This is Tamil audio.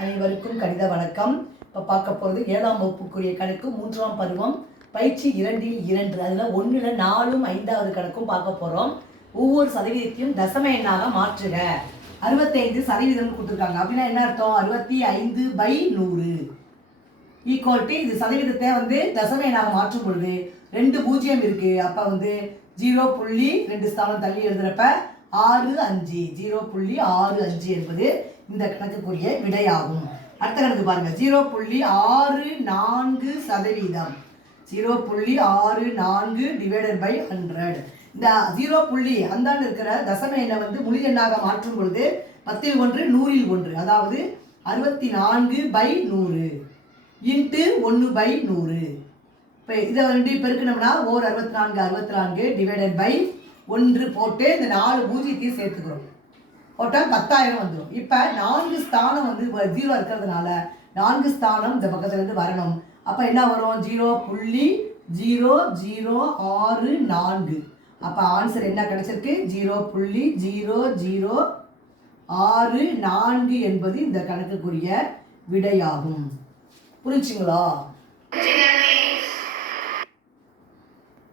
அனைவருக்கும் கணித வணக்கம். இப்போ பார்க்க போகிறது 7ஆம் வகுப்புக்குரிய கணக்கு 3ஆம் பருவம் பயிற்சி 2இல் 2. அதில் 1ல் 4ம் 5வது கணக்கும் பார்க்க போகிறோம். ஒவ்வொரு சதவீதத்தையும் தசம எண்ணாக மாற்றுக. 65% கொடுத்துருக்காங்க. அப்படின்னா என்ன அர்த்தம்? 65/100 ஈக்குவல் டு இது சதவீதத்தை தசம எண்ணாக மாற்றும் பொழுது 2 0 இருக்கு. அப்போ 0.2 ஸ்தானம் தள்ளி எழுதுறப்ப 65 0.65 என்பது இந்த கணக்குக்குரிய விடையாகும். அடுத்த கணக்கு பாருங்க. 0.64% 0.64 டிவைடட் பை 100. இந்த 0. அந்தாண்டு இருக்கிற தசம எண்ணை முழு எண்ணாக மாற்றும் பொழுது 10ல் 1 100ல் 1, அதாவது 64/100 இன்ட்டு 1/100. இப்போ இதை பெருக்கணும்னா 64 டிவைடட் பை 1 போட்டு இந்த 4 பூஜ்ஜியத்தையும் சேர்த்துக்கிறோம். போட்டால் 10,000 வந்துடும். இப்போ 4 ஸ்தானம் 0 இருக்கிறதுனால 4 ஸ்தானம் இந்த பக்கத்துலேருந்து வரணும். அப்போ என்ன வரும்? 0.0064. அப்போ ஆன்சர் என்ன கிடைச்சிருக்கு? 0.0064 என்பது இந்த கணக்குக்குரிய விடையாகும். புரிஞ்சுங்களா?